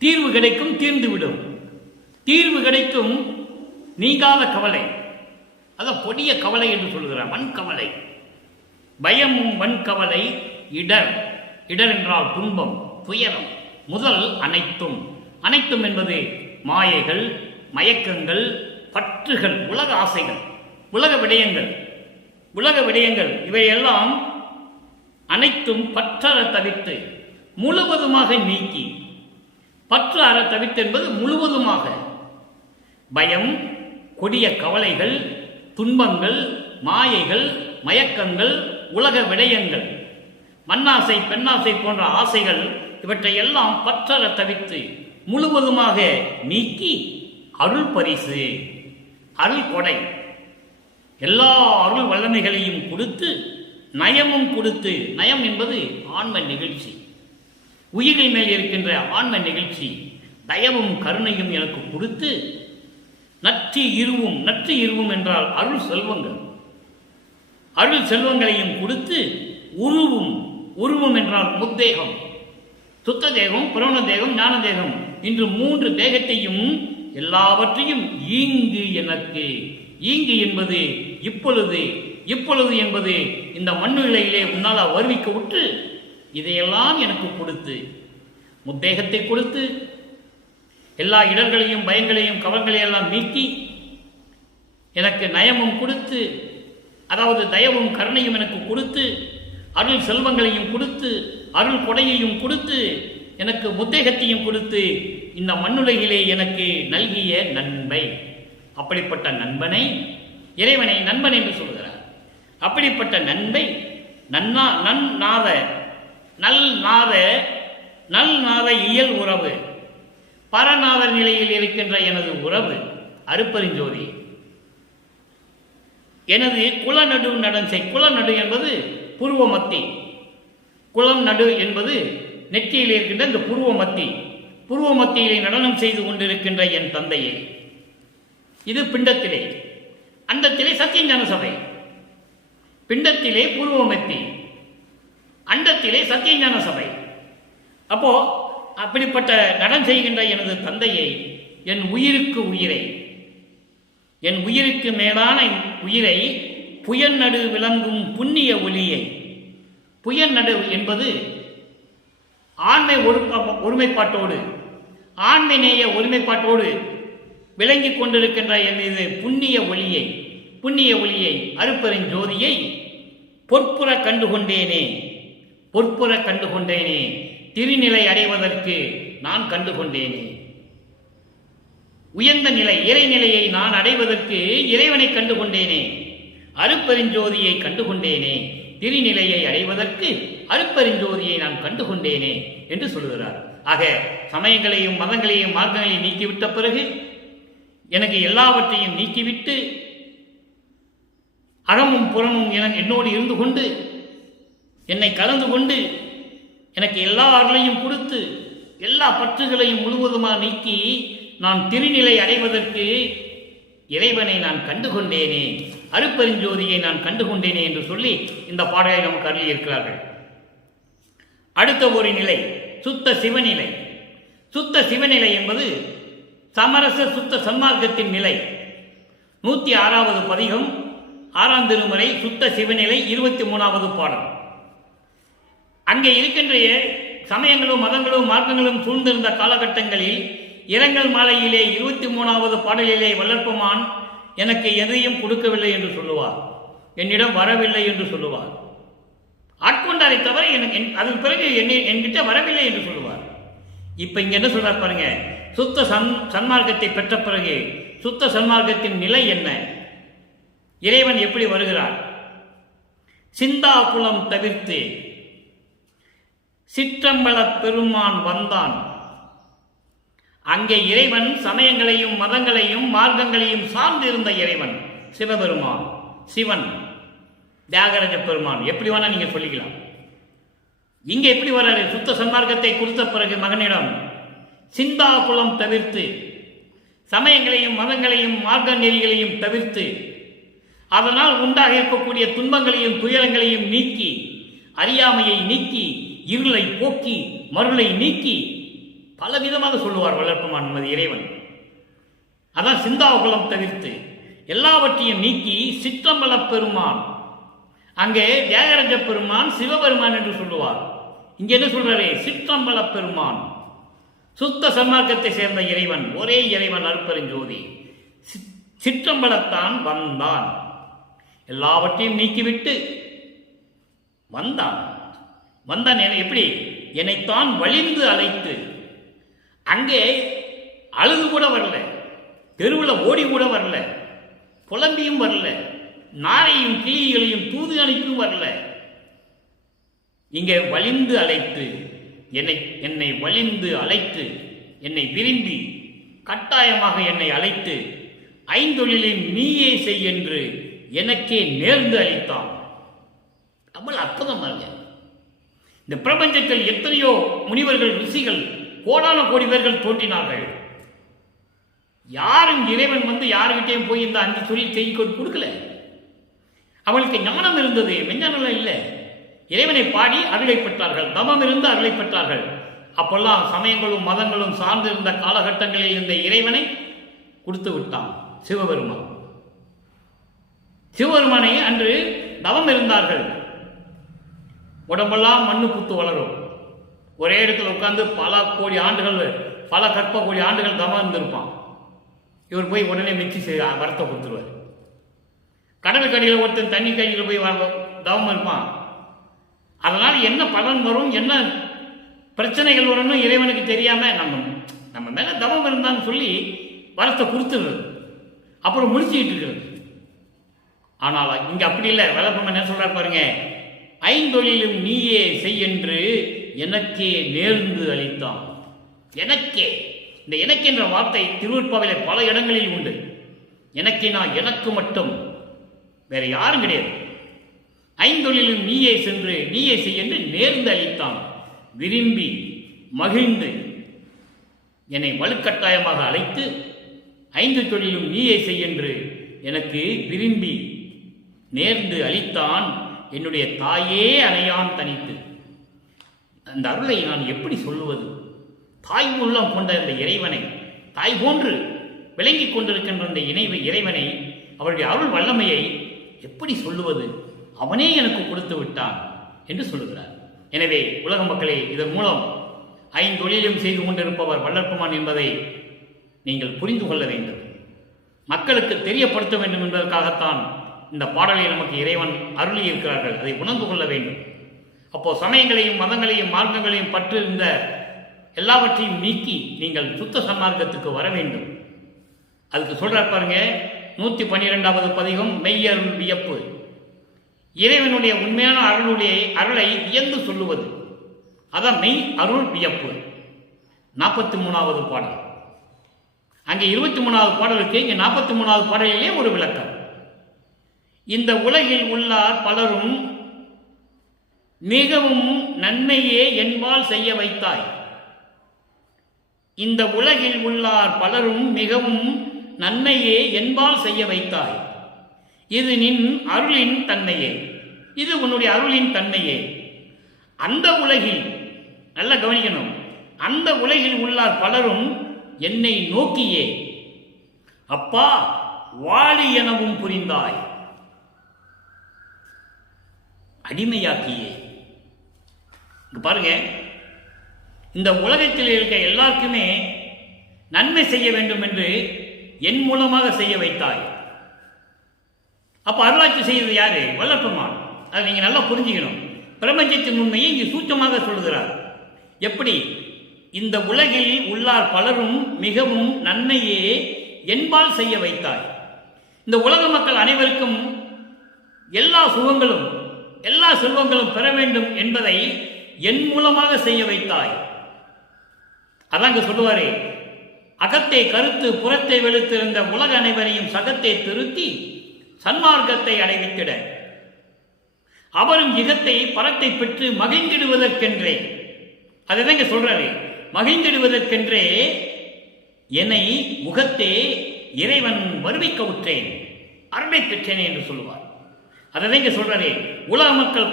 தீர்வு கிடைக்கும், தீர்ந்துவிடும். தீர்வு கிடைக்கும், நீங்காத கவலை, அதான் கொடிய கவலை என்று சொல்லுகிறார். வன்கவலை, பயமும் வன்கவலை, இடர், இடர் என்றால் துன்பம், துயரம், முதல் அனைத்தும். அனைத்தும் என்பது மாயைகள், மயக்கங்கள், பற்றுகள், உலக ஆசைகள், உலக விடயங்கள் இவையெல்லாம் அனைத்தும் பற்றற தவிர்த்து முழுவதுமாக நீக்கி. பற்று அற தவிர்த்து என்பது முழுவதுமாக. பயம், கொடிய கவலைகள், துன்பங்கள், மாயைகள், மயக்கங்கள், உலக விடயங்கள், மண்ணாசை, பெண்ணாசை போன்ற ஆசைகள், இவற்றையெல்லாம் பற்றற தவிர்த்து முழுவதுமாக நீக்கி அருள் பரிசு, அருள் கொடை, எல்லா அருள் வல்லமைகளையும் கொடுத்து நயமும் கொடுத்து, நயம் என்பது ஆன்ம நிகழ்ச்சி, உயிர்கள் மேல் இருக்கின்ற ஆன்ம நிகழ்ச்சி, தயவும் கருணையும் எனக்கு கொடுத்து, நற்று இருவும் என்றால் அருள் செல்வங்கள், அருள் செல்வங்களையும் கொடுத்து, உருவும் என்றால் முத்தேகம், சுத்த தேகம், புரண தேகம், ஞான தேகம், இன்று 3 தேகத்தையும் எல்லாவற்றையும் ஈங்கு எனக்கு, ஈங்கு என்பது இப்பொழுது என்பது இந்த மண்ணுலையிலே உன்னால் வருவிக்க விட்டு இதையெல்லாம் எனக்கு கொடுத்து, முத்தேகத்தை கொடுத்து, எல்லா இடர்களையும் பயங்களையும் கவல்களையெல்லாம் நீக்கி, எனக்கு நயமும் கொடுத்து, அதாவது தயவும் கருணையும் எனக்கு கொடுத்து, அருள் செல்வங்களையும் கொடுத்து, அருள் கொடையையும் கொடுத்து, எனக்கு முத்தேகத்தையும் கொடுத்து, இந்த மண்ணுலகிலே எனக்கு நல்கிய நண்பை, அப்படிப்பட்ட நண்பனை, இறைவனை நண்பன் என்று சொல்கிறார். அப்படிப்பட்ட நண்பை நல்நாத இயல் உறவு, பரநாதர் நிலையில் இருக்கின்ற எனது உறவு அருட்பெருஞ்சோதி, எனது குலநடு நடன்சை, குலநடு என்பது புருவ மத்தி, குளம் நடு என்பது நெற்றியில் இருக்கின்ற இந்த புருவ மத்தியிலே நடனம் செய்து கொண்டிருக்கின்ற என் தந்தையை, இது பிண்டத்திலே, அண்டத்திலே சத்தியஞான சபை, பிண்டத்திலே பூர்வமத்தி, அண்டத்திலே சத்தியஞான சபை. அப்போ அப்படிப்பட்ட நடன் செய்கின்ற எனது தந்தையை, என் உயிருக்கு மேலான உயிரை, புயநடு விளங்கும் புண்ணிய ஒளியை, புயநடு என்பது ஆண்மை ஒருமைப்பாட்டோடு, ஆண்மைநேய ஒருமைப்பாட்டோடு விளங்கிக் கொண்டிருக்கின்ற எனது புண்ணிய ஒளியை அருட்பெருஞ்சோதியை பொற்புற கண்டுகொண்டேனே, திருநிலை அடைவதற்கு நான் கண்டுகொண்டேனே, உயர்ந்த நிலை இறைநிலையை நான் அடைவதற்கு இறைவனை கண்டுகொண்டேனே, அருட்பெருஞ்சோதியை கண்டுகொண்டேனே, திருநிலையை அடைவதற்கு அருட்பெருஞ்சோதியை நான் கண்டுகொண்டேனே என்று சொல்கிறார். ஆக சமயங்களையும் மதங்களையும் மார்க்கங்களையும் நீக்கிவிட்ட பிறகு, எனக்கு எல்லாவற்றையும் நீக்கிவிட்டு, அகமும் புறமும் என்னோடு இருந்து கொண்டு, என்னை கலந்து கொண்டு, எனக்கு எல்லா அருளையும் கொடுத்து, எல்லா பற்றுகளையும் முழுவதுமாக நீக்கி, நான் திருநிலை அடைவதற்கு இறைவனை நான் கண்டுகொண்டேனே, அருட்பெருஞ்சோதியை நான் கண்டுகொண்டேனே என்று சொல்லி இந்த பாடலை நமக்கு அருளியிருக்கிறார்கள். அடுத்த ஒரு நிலை சுத்த சிவநிலை. சுத்த சிவநிலை என்பது சமரச சுத்த சன்மார்க்கத்தின் நிலை. 106வது பதிகம், 6ஆம் திருமுறை, சுத்த சிவநிலை, 23வது பாடல். அங்கே இருக்கின்ற சமயங்களும் மதங்களும் மார்க்கங்களும் சூழ்ந்திருந்த காலகட்டங்களில் இரங்கல் மாலையிலே 23வது பாடலிலே வளர்ப்பமான் எனக்கு எதையும் கொடுக்கவில்லை என்று சொல்லுவார், என்னிடம் வரவில்லை என்று சொல்லுவார், ஆட்கொண்டாரை தவிர அதன் பிறகு என்கிட்ட வரவில்லை என்று சொல்லுவார். இப்ப இங்க என்ன சொல்றார் பாருங்க, சுத்த சன்மார்க்கத்தை பெற்ற பிறகு சுத்த சன்மார்க்கத்தின் நிலை என்ன, இறைவன் எப்படி வருகிறார்? சிந்தா குலம் தவிர்த்து சிற்றம்பல பெருமான் வந்தான். அங்கே இறைவன் சமயங்களையும் மதங்களையும் மார்க்கங்களையும் சார்ந்து இருந்த இறைவன் சிவபெருமான், சிவன், தியாகராஜ பெருமான், எப்படி வேணா நீங்க சொல்லிக்கலாம். இங்க எப்படி வர்றாரு? சுத்த சன்மார்க்கத்தை கொடுத்த பிறகு மகனிடம் சிந்தா குலம் தவிர்த்து, சமயங்களையும் மதங்களையும் மார்க்க நெறிகளையும் தவிர்த்து, அதனால் உண்டாக இருக்கக்கூடிய துன்பங்களையும் துயரங்களையும் நீக்கி, அறியாமையை நீக்கி, இருளை போக்கி, மருளை நீக்கி, பலவிதமாக சொல்லுவார் வளர்ப்பமான் நமது இறைவன். அதான் சிந்தாகுலம் தவிர்த்து எல்லாவற்றையும் நீக்கி சிற்றம்பல பெருமான், அங்கே தியாகராஜ பெருமான் சிவபெருமான் என்று சொல்லுவார். இங்க என்ன சொல்றாரு? சிற்றம்பல பெருமான், சுத்த சன்மார்க்கத்தை சேர்ந்த இறைவன், ஒரே இறைவன் அருட்பெருஞ்சோதி சிற்றம்பலத்தான் வந்தான். எல்லாவற்றையும் நீக்கிவிட்டு வந்தான். எப்படி? என்னைத்தான் வலிந்து அழைத்து, அங்கே அழுது கூட வரல, தெருவில் ஓடி கூட வரல, புலம்பியும் வரல, நாரையும் கிளிகளையும் தூது அனுப்பியும் வரல. இங்கே வலிந்து அழைத்து, என்னை வலிந்து அழைத்து, என்னை விரும்பி கட்டாயமாக என்னை அழைத்து, ஐந்தொழிலை நீயே செய் என்று எனக்கே நேர்ந்து அளித்தான். அவ்வளவு அற்புதமா இருக்கு. இந்த பிரபஞ்சத்தில் எத்தனையோ முனிவர்கள், ரிஷிகள், கோடான கோடி பேர்கள் தோன்றினார்கள். யாரும் இறைவன் வந்து யாருக்கிட்டையும் போய் இந்த 5 சொல்லி செய்தி கொடுக்கல. அவளுக்கு ஞானம் இருந்தது, விஞ்ஞானம் இல்லை. இறைவனை பாடி அருளை பெற்றார்கள், தவம் இருந்து அருளை பெற்றார்கள். அப்பெல்லாம் சமயங்களும் மதங்களும் சார்ந்திருந்த காலகட்டங்களில் இந்த இறைவனை கொடுத்து விட்டான் சிவபெருமான். சிவபெருமானை அன்று தவம் இருந்தார்கள். உடம்பெல்லாம் மண்ணு புத்து வளரும். ஒரே இடத்துல உட்கார்ந்து பல கோடி ஆண்டுகள், பல கற்ப கோடி ஆண்டுகள் தவம் இருந்திருப்பான். இவர் போய் உடனே மிச்சி வரத்தை கொடுத்துருவார். கடல் கடியில் ஒருத்தன் தண்ணி கடியில் போய் தவம் இருப்பான். அதனால் என்ன பலன் வரும், என்ன பிரச்சனைகள் வரும்னு இறைவனுக்கு தெரியாம நம்ம மேல தவம் இருந்தான்னு சொல்லி வரத்தை கொடுத்துருது. அப்புறம் முடிச்சுக்கிட்டு இருக்கிறது. ஆனால் இங்க அப்படி இல்லை. வளர்ப்பம் என்ன சொல்றாரு பாருங்க, 5 நீயே செய்யென்று எனக்கே நேர்ந்து அளித்தான். எனக்கே, இந்த எனக்கு என்ற வார்த்தை திருவருட்பாவிலே பல இடங்களில் உண்டு. எனக்கேனா, எனக்கு மட்டும், வேற யாரும் கிடையாது. 5 நீயே சென்று நீயே செய்யென்று நேர்ந்து அளித்தான். விரும்பி மகிழ்ந்து என்னை வலுக்கட்டாயமாக அழைத்து 5 நீயே செய்யென்று எனக்கு விரும்பி நேர்ந்து அளித்தான். என்னுடைய தாயே அணையான் தனித்து. அந்த அருளை நான் எப்படி சொல்லுவது? தாய் உள்ளம் கொண்ட இந்த இறைவனை, தாய் போன்று விளங்கிக் கொண்டிருக்கின்ற இந்த இறைவனை, அவருடைய அருள் வல்லமையை எப்படி சொல்லுவது? அவனே எனக்கு கொடுத்து விட்டான் என்று சொல்லுகிறார். எனவே உலக மக்களே, இதன் மூலம் 5 செய்து கொண்டிருப்பவர் வள்ளற்பெருமான் என்பதை நீங்கள் புரிந்து கொள்ள வேண்டும். மக்களுக்கு தெரியப்படுத்த வேண்டும் என்பதற்காகத்தான் இந்த பாடலை நமக்கு இறைவன் அருளி இருக்கிறார்கள். அதை உணர்ந்து கொள்ள வேண்டும். அப்போ சமயங்களையும் மதங்களையும் மார்க்கங்களையும் பற்று இருந்த எல்லாவற்றையும் நீக்கி நீங்கள் சுத்த சன்மார்க்கத்துக்கு வர வேண்டும். அதுக்கு சொல்றார் பாருங்க, 112வது பதிகம் மெய்யருள் வியப்பு. இறைவனுடைய உண்மையான அருளை வியந்து சொல்லுவது, அதான் மெய் அருள் வியப்பு. 43வது பாடல். அங்கே 23வது பாடலுக்கு, இங்கே 43வது பாடலிலே ஒரு விளக்கம். இந்த உலகில் உள்ளார் பலரும் மிகவும் நன்மையே என்பால் செய்ய வைத்தாய். இந்த உலகில் உள்ளார் பலரும் மிகவும் நன்மையே என்பால் செய்ய வைத்தாய். இது நின் அருளின் தன்மையே, இது உன்னுடைய அருளின் தன்மையே. அந்த உலகில், நல்ல கவனிக்கணும், அந்த உலகில் உள்ளார் பலரும் என்னை நோக்கியே அப்பா வாழி எனவும் புரிந்தாய், அடிமையாக்கியே. பாருங்க, இந்த உலகத்தில் இருக்க எல்லாருக்குமே நன்மை செய்ய வேண்டும் என்று என் மூலமாக செய்ய வைத்தாய். அப்ப அருளாட்சி செய்வது யாரு? வள்ளற்பெருமான். அதை நீங்க நல்லா புரிஞ்சுக்கணும். பிரபஞ்சத்தின் உண்மையை இங்கு சூட்சமாக சொல்கிறார். எப்படி? இந்த உலகில் உள்ளார் பலரும் மிகவும் நன்மையே என்பால் செய்ய வைத்தாய். இந்த உலக மக்கள் அனைவருக்கும் எல்லா சுகங்களும் எல்லா செல்வங்களும் பெற வேண்டும் என்பதை என் மூலமாக செய்ய வைத்தாய். அதாங்க சொல்லுவாரே, அகத்தை கருத்து புறத்தை வெளுத்திருந்த உலக அனைவரையும் சகத்தை திருத்தி சன்மார்க்கத்தை அடைவித்திட அவரும் இகத்தை பரத்தை பெற்று மகிழ்ந்திடுவதற்கென்றே, அதைதாங்க சொல்றாரு, மகிழ்ந்திடுவதற்கென்றே என்னை முகத்தே இறைவன் வருவிக்க உற்றேன், அருளை பெற்றேனே என்று சொல்லுவார். அதைதாங்க சொல்றாரு, உலக மக்கள்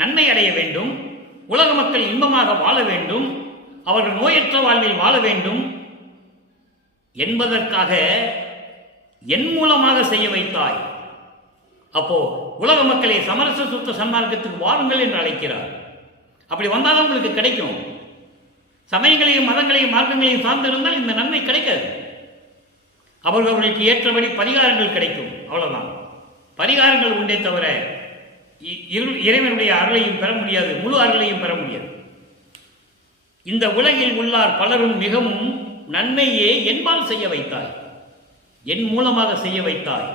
நன்மை அடைய வேண்டும், உலக மக்கள் இன்பமாக வாழ வேண்டும், அவர்கள் நோயற்ற வாழ்வில் வாழ வேண்டும் என்பதற்காக என் மூலமாக செய்ய வைத்தாய். அப்போ உலக மக்களை சமரச சுத்த சன்மார்க்கத்துக்கு வாருங்கள் என்று அழைக்கிறார். அப்படி வந்தாலும் உங்களுக்கு கிடைக்கும். சமயங்களையும் மதங்களையும் மார்க்கங்களையும் சார்ந்திருந்தால் இந்த நன்மை கிடைக்காது. அவர்களுக்கு ஏற்றபடி பரிகாரங்கள் கிடைக்கும், அவ்வளவுதான். பரிகாரங்கள் உண்டே தவிர இறைவனுடைய அருளையும் பெற முடியாது, முழு அருளையும் பெற முடியாது. இந்த உலகில் உள்ளார் பலரும் மிகவும் நன்மையே என்பால் செய்ய வைத்தாய், என் மூலமாக செய்ய வைத்தாய்.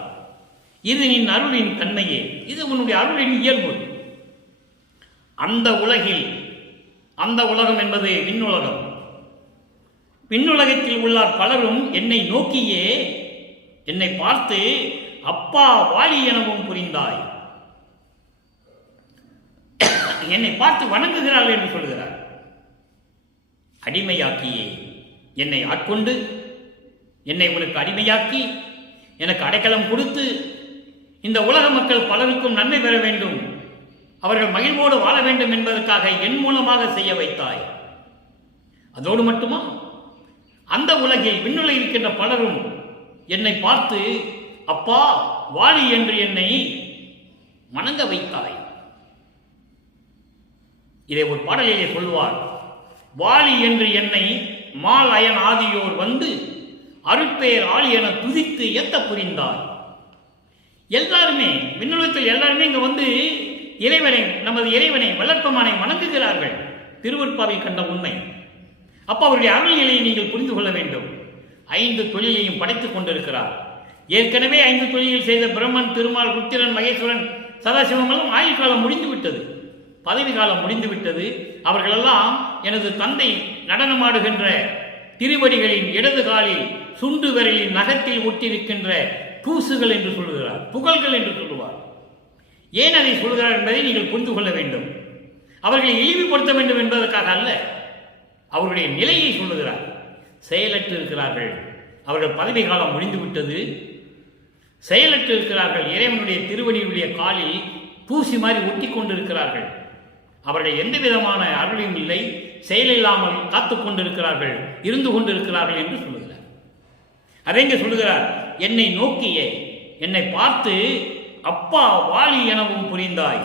இது நின் அருளின் தன்மையே, இது உன்னுடைய அருளின் இயல்பு. அந்த உலகில், அந்த உலகம் என்பது விண்ணுலகம். விண்ணுலகத்தில் உள்ளார் பலரும் என்னை நோக்கியே, என்னை பார்த்து அப்பா வாழி எனவும் புரிந்தாய். என்னை பார்த்து வணங்குகிறார்கள் என்று சொல்கிறார். அடிமையாக்கியே என்னை ஆட்கொண்டு என்னை உனக்கு அடிமையாக்கி எனக்கு அடைக்கலம் கொடுத்து இந்த உலக மக்கள் பலருக்கும் நன்மை பெற வேண்டும், அவர்கள் மகிழ்வோடு வாழ வேண்டும் என்பதற்காக என் மூலமாக செய்ய வைத்தாய். அதோடு மட்டுமா, அந்த உலகில் விண்ணுலகில் இருக்கின்ற பலரும் என்னை பார்த்து அப்பா வாழி என்று என்னை வணங்க வைத்தாய். இதை ஒரு பாடலிலே சொல்வார். வாழி என்று என்னை மால் அயன் ஆதியோர் வந்து அருட்பெயர் ஆளி என துதித்து ஏத்த புரிந்தார். எல்லாருமே விண்ணுலகத்தில் எல்லாருமே இங்க வந்து இறைவனை, நமது இறைவனை வளர்ப்பமானை வணங்குகிறார்கள். திருவருட்பாவில் கண்ட உண்மை. அப்ப அவருடைய அருள் நிலையை நீங்கள் புரிந்து கொள்ள வேண்டும். 5 தொழிலையும் படைத்துக் கொண்டிருக்கிறார். ஏற்கனவே 5 தொழில்கள் செய்த பிரம்மன், திருமால், ருத்திரன், மகேஸ்வரன், சதாசிவம் எல்லாம் ஆயுள் காலம் முடிந்துவிட்டது, பதவி காலம் முடிந்துவிட்டது. அவர்களெல்லாம் எனது தந்தை நடனமாடுகின்ற திருவடிகளின் இடது காலில் சுண்டு விரலின் நகத்தில் ஒட்டியிருக்கின்ற தூசுகள் என்று சொல்லுகிறார், புகழ்கள் என்று சொல்லுவார். ஏன் அதை சொல்கிறார் என்பதை நீங்கள் புரிந்து கொள்ள வேண்டும். அவர்களை இழிவுபடுத்த வேண்டும் என்பதற்காக அல்ல, அவருடைய நிலையை சொல்லுகிறார். செயலற்று இருக்கிறார்கள், அவர்கள் பதவி காலம் முடிந்துவிட்டது, செயலற்று இருக்கிறார்கள். இறைவனுடைய திருவடியுடைய காலில் தூசி மாதிரி ஒட்டி கொண்டிருக்கிறார்கள். அவர்கள் எந்த விதமான அருளையும் இல்லை, செயலில்லாமல் காத்துக் கொண்டிருக்கிறார்கள், இருந்து கொண்டிருக்கிறார்கள் என்று சொல்லுகிறார். அதை இங்கே சொல்லுகிறார். என்னை நோக்கிய, என்னை பார்த்து அப்பா வாழி எனவும் புரிந்தாய்,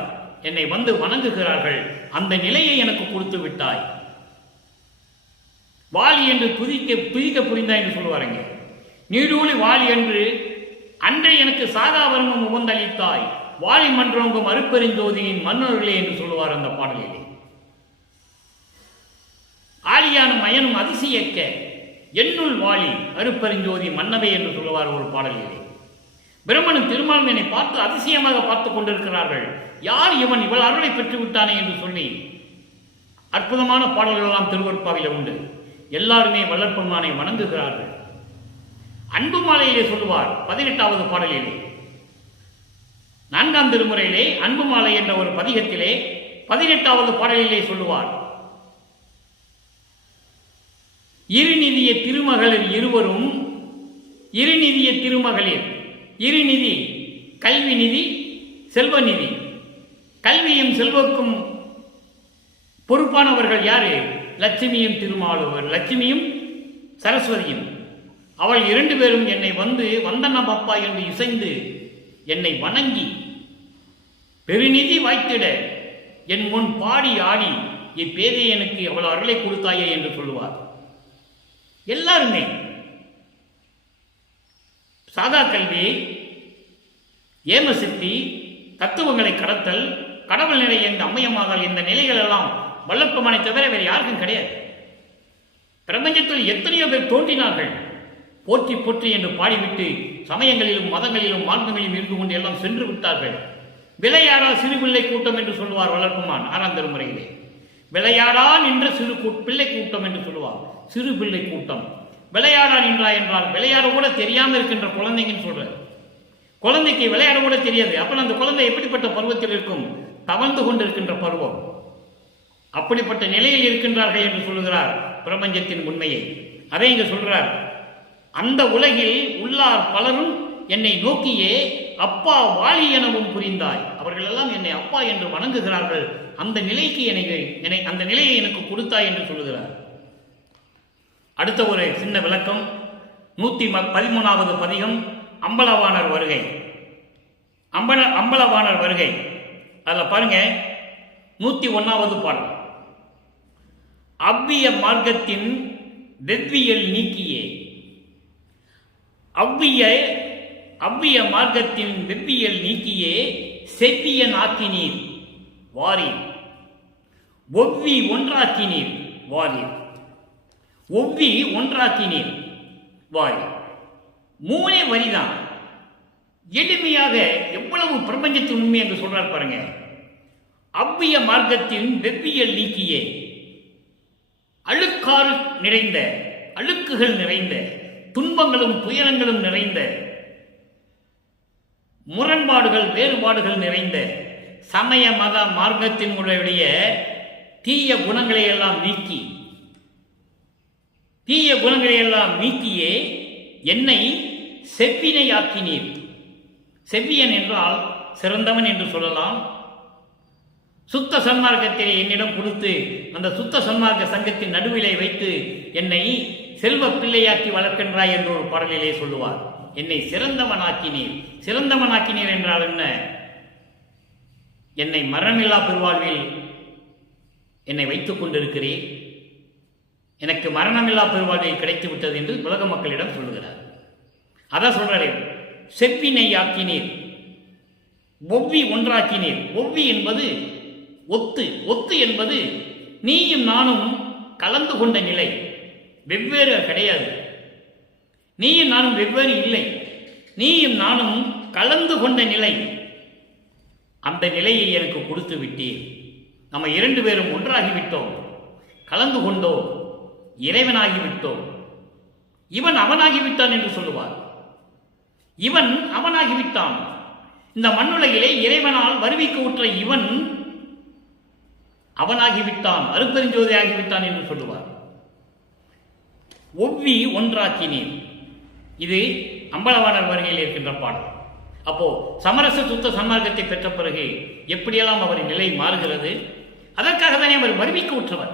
என்னை வந்து வணங்குகிறார்கள், அந்த நிலையை எனக்கு கொடுத்து விட்டாய். வாழி என்று துதிக்க புரிந்தாய் என்று சொல்லுவாருங்க. நீடூழி வாழி என்று அன்றை எனக்கு சாதாவரமும் உகந்தளித்தாய், வாழி மன்றோங்கும் அருப்பெருஞ்சோதியின் மன்னர்களே என்று சொல்லுவார் அந்த பாடலிலே. ஆலியான மயனும் அதிசயக்க என்னுள் வாழி அருப்பெருஞ்சோதி மன்னவே என்று சொல்லுவார் ஒரு பாடலிலே. பிரம்மனும் திருமாலும் என்னை பார்த்து அதிசயமாக பார்த்துக் கொண்டிருக்கிறார்கள். யார் இவன், இவள் அருளை பெற்று விட்டானே என்று சொல்லி அற்புதமான பாடல்கள் எல்லாம் திருவருட்பாவிலே உண்டு. எல்லாருமே வளர்ப்பெருமானை வணங்குகிறார்கள். அன்பு மாலையிலே சொல்லுவார் 18வது பாடலிலே, 4ஆம் திருமுறையிலே அன்பு மாலை என்ற ஒரு பதிகத்திலே 18வது பாடலிலே சொல்லுவார். இருநிதிய திருமகளிர் இருவரும், இருநிதிய திருமகளிர், இருநிதி கல்வி நிதி, செல்வ நிதி. கல்வியும் செல்வக்கும் பொறுப்பானவர்கள் யாரு? லட்சுமியும் திருமாலுவர், லட்சுமியும் சரஸ்வதியும். அவள் 2 பேரும் என்னை வந்து வந்தனம் அப்பா என்று இசைந்து என்னை வணங்கி பெருநிதி வாய்த்திட என் முன் பாடி ஆடி இப்பேதை எனக்கு அவள் அருளை கொடுத்தாயே என்று சொல்லுவார். எல்லாருமே சாதா கல்வி, ஏமசித்தி, தத்துவங்களை கடத்தல், கடவுள் நிலை என்ற அம்மையமாகல், இந்த நிலைகள் எல்லாம் வல்லப்பமானை தவிர வேறு யாருக்கும் கிடையாது. பிரபஞ்சத்தில் எத்தனையோ பேர் தோன்றினார்கள், போற்றி போற்றி என்று பாடிவிட்டு சமயங்களிலும் மதங்களிலும் மார்க்கங்களிலும் இருந்து கொண்டு எல்லாம் சென்று விட்டார்கள். விளையாடா சிறு பிள்ளை கூட்டம் என்று சொல்லுவார் வளர்ப்புமான் 6ஆம் திருமுறையிலே. விளையாடா நின்ற சிறு பிள்ளை கூட்டம் என்று சொல்லுவார். சிறு பிள்ளை கூட்டம் விளையாடா நின்றா என்றால் விளையாட கூட தெரியாமல் இருக்கின்ற குழந்தைங்கன்னு சொல்றாரு. குழந்தைக்கு விளையாட கூட தெரியாது. அப்ப அந்த குழந்தை எப்படிப்பட்ட பருவத்தில் இருக்கும்? தவழ்ந்து கொண்டிருக்கின்ற பருவம். அப்படிப்பட்ட நிலையில் இருக்கின்றார்கள் என்று சொல்லுகிறார் பிரபஞ்சத்தின் உண்மையை. அதை இங்கு சொல்றார். அந்த உலகில் உள்ளார் பலரும் என்னை நோக்கியே அப்பா வாழி எனவும் புரிந்தாய். அவர்கள் எல்லாம் என்னை அப்பா என்று வணங்குகிறார்கள். அந்த நிலைக்கு என்னை அந்த நிலையை எனக்கு கொடுத்தாய் என்று சொல்லுகிறார். அடுத்த ஒரு சின்ன விளக்கம். 113வது பதிகம் அம்பலவாணர் வருகை. அம்பலவாணர் வருகை. அதில் பாருங்க 101வது பாடல். அவ்விய மார்க்கத்தின் வெவ்வியல் நீக்கியே. அவ்விய மார்க்கத்தின் வெவ்வியல் நீக்கியே செவ்வியன் ஆக்கினீர் வாரீர், ஒவ்வி ஒன்றாக்கினீர் வாரீர், ஒவ்வி ஒன்றாக்கினீர் வாரீர். 3 வரிதான். எளிமையாக எவ்வளவு பிரபஞ்சத்தின் உண்மை என்று சொல்றார் பாருங்க. அவ்விய மார்க்கத்தின் வெவ்வியல் நீக்கியே, அழுக்காறு நிறைந்த, அழுக்குகள் நிறைந்த, துன்பங்களும் துயரங்களும் நிறைந்த, முரண்பாடுகள் வேறுபாடுகள் நிறைந்த, சமய மத மார்க்கத்தினுடைய தீய குணங்களை எல்லாம் நீக்கியே என்னை செவ்வினை ஆக்கினீர். செவ்வியன் என்றால் சிறந்தவன் என்று சொல்லலாம். சுத்த சன்மார்க்கத்தை என்னிடம் கொடுத்து அந்த சுத்த சன்மார்க்க சங்கத்தின் நடுவிலே வைத்து என்னை செல்வ பிள்ளையாக்கி வளர்க்கின்றாய் என்று ஒரு பாடலிலே சொல்லுவார். என்னை சிறந்தவனாக்கினீர் என்றால் என்ன? என்னை மரணமில்லா பெருவாழ்வில் என்னை வைத்துக் கொண்டிருக்கிறேன், எனக்கு மரணமில்லா பெருவாழ்வில் கிடைத்து விட்டது என்று உலக மக்களிடம் சொல்லுகிறார். அதான் சொல்றாரு, செவ்வினை ஆக்கினீர், ஒவ்வி ஒன்றாக்கினீர். ஒவ்வி என்பது ஒத்து என்பது நீயும் நானும் கலந்து கொண்ட நிலை, வெவ்வேறு கிடையாது. நீயும் நானும் வெவ்வேறு இல்லை, நீயும் நானும் கலந்து கொண்ட நிலை. அந்த நிலையை எனக்கு கொடுத்து விட்டீர். நம்ம இரண்டு பேரும் ஒன்றாகிவிட்டோம், கலந்து கொண்டோம், இறைவனாகிவிட்டோம். இவன் அவனாகிவிட்டான் என்று சொல்லுவார். இவன் அவனாகிவிட்டான். இந்த மண்ணுலகிலே இறைவனால் வருவிக்க உற்ற இவன் அவனாகிவிட்டான், அருப்பெருஞ்சோதி ஆகிவிட்டான் என்று சொல்லுவார். ஒவ்வி ஒன்றாக்கினீர். இது அம்பலவாணர் வருகையில் இருக்கின்ற பாடல். அப்போ சமரச சுத்த சன்மார்க்கத்தை பெற்ற பிறகு எப்படியெல்லாம் அவரின் நிலை மாறுகிறது? அதற்காக தானே அவர் வருவிக்க உற்றவர்.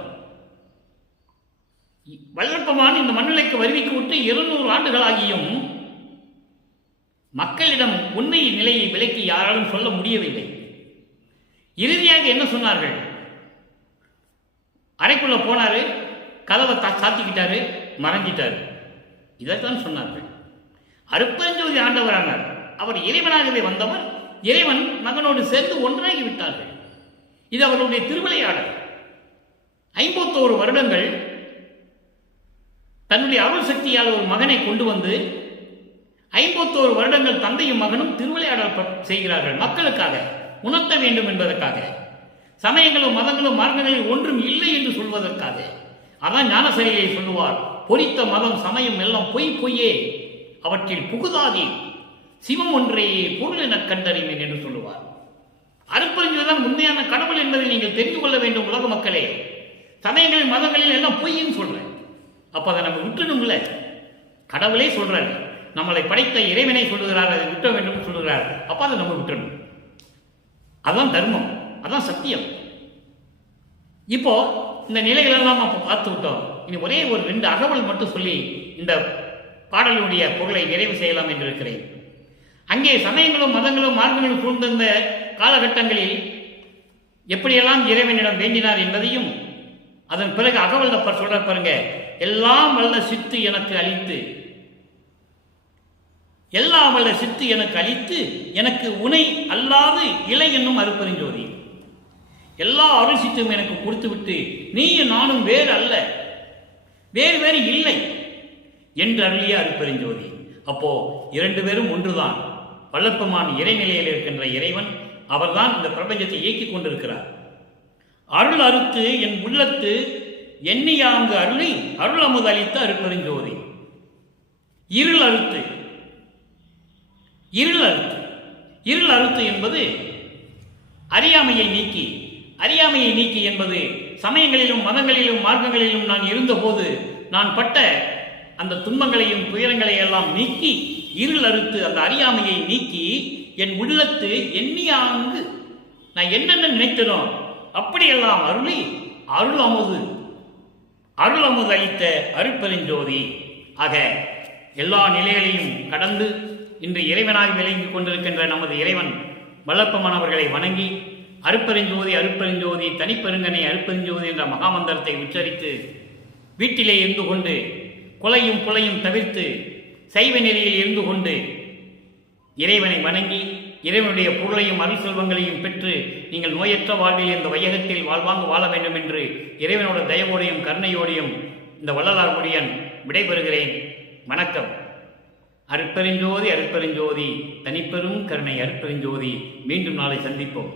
வல்லற்பமான் இந்த மண்ணிலைக்கு வருவிக்க விட்டு 200 ஆண்டுகளாகியும் மக்களிடம் உண்மை நிலையை விலக்கி யாராலும் சொல்ல முடியவில்லை. இறுதியாக என்ன சொன்னார்கள்? அறைக்குள்ள போனாரு, கதவை சாத்திக்கிட்டாரு, மறைஞ்சிட்டாரு. இதைத்தான் சொன்னார்கள். அருப்பெருஞ்சோதி ஆண்டவரானார். அவர் இறைவனாகவே வந்தவர். இறைவன் மகனோடு சேர்ந்து ஒன்றாகி விட்டார்கள். இது அவருடைய திருவிளையாடல். 51 வருடங்கள் தன்னுடைய அருள் சக்தியால் ஒரு மகனை கொண்டு வந்து 51 வருடங்கள் தந்தையும் மகனும் திருவிளையாடல் செய்கிறார்கள். மக்களுக்காக உணர்த்த வேண்டும் என்பதற்காக, சமயங்களும் மதங்களும் மார்க்கங்களில் ஒன்றும் இல்லை என்று சொல்வதற்காக. அதான் ஞானசரியை சொல்லுவார், பொறித்த மதம் சமயம் எல்லாம் பொய்யே, அவற்றில் புகுதாதே, சிவம் ஒன்றையே பொருள் என கண்டறிவேன் என்று சொல்லுவார். அருப்பெருஞ்சோதிதான் உண்மையான கடவுள் என்பதை நீங்கள் தெரிந்து கொள்ள வேண்டும் உலக மக்களே. சமயங்களில் மதங்களில் எல்லாம் பொய்ன்னு சொல்றேன். அப்ப அதை நம்ம விட்டுணும்ல. கடவுளே சொல்றாரு, நம்மளை படைத்த இறைவனை சொல்லுகிறார், அதை விட்ட வேண்டும் சொல்லுகிறார். அப்ப அதை நம்ம விட்டுணும். அதுதான் தர்மம், அதான் சத்தியம். இப்போ இந்த நிலைகளெல்லாம் அப்போ பார்த்து விட்டோம். இனி ஒரே ஒரு 2 அகவல் மட்டும் சொல்லி இந்த பாடலுடைய பொருளை நிறைவு செய்யலாம் என்று இருக்கிறேன். அங்கே சமயங்களும் மதங்களும் மார்க்கங்களும் சூழ்ந்திருந்த காலகட்டங்களில் எப்படியெல்லாம் இறைவனிடம் வேண்டினார் என்பதையும், அதன் பிறகு அகவல் அப்பர் சொல்ற பாருங்க, எல்லாம் வல்ல சித்து எனக்கு அளித்து, எல்லாம் வல்ல சித்து எனக்கு அளித்து, எனக்கு உனை அல்லாது இலை என்னும் அருப்பெருஞ்சோதி. எல்லா அருள் சித்தும் எனக்கு கொடுத்து விட்டு நீயும் நானும் வேறு அல்ல, வேறு இல்லை என்று அருளிய அருப்பெருஞ்சோதி. அப்போ 2 பேரும் ஒன்றுதான். வல்லற்பமான இறைநிலையில் இருக்கின்ற இறைவன் அவர்தான் இந்த பிரபஞ்சத்தை இயக்கிக் கொண்டிருக்கிறார். அருள் அறுத்து என் உள்ளத்து எண்ணியாங்கு அருளி அருள் அமுது அளித்த அருப்பெருஞ்சோதி. இருள் அறுத்து என்பது அறியாமையை நீக்கி என்பது சமயங்களிலும் மதங்களிலும் மார்க்கங்களிலும் நான் இருந்தபோது நான் பட்ட அந்த துன்பங்களையும் துயரங்களை எல்லாம் நீக்கி, இருள் அறுத்து அந்த அறியாமையை நீக்கி என் உள்ளத்து எண்ணியாங்கு நான் என்னென்ன நினைத்தனோ அப்படியெல்லாம் அருளி அருள் அமுது அளித்த அருப்பெருஞ்சோதி. ஆக எல்லா நிலைகளையும் கடந்து இன்று இறைவனாக விளங்கிக் கொண்டிருக்கின்ற நமது இறைவன் வல்லற்பமானவர்களை வணங்கி அருப்பெருஞ்சோதி தனிப்பெருங்கனை அருப்பெருஞ்சோதி என்ற மகாமந்திரத்தை உச்சரித்து வீட்டிலே இருந்து கொண்டு கொலையும் புலையும் தவிர்த்து சைவ நெறியில் இருந்து கொண்டு இறைவனை வணங்கி இறைவனுடைய பொருளையும் அருள் செல்வங்களையும் பெற்று நீங்கள் நோயற்ற வாழ்வில் இந்த வையகத்தில் வாழ்வாங்க வாழ வேண்டும் என்று இறைவனோட தயவோடையும் கருணையோடையும் இந்த வள்ளலார் முடியன் விடைபெறுகிறேன். வணக்கம். அருட்பெருஞ்சோதி தனிப்பெரும் கருணை அருட்பெருஞ்சோதி. மீண்டும் நாளை சந்திப்போம்.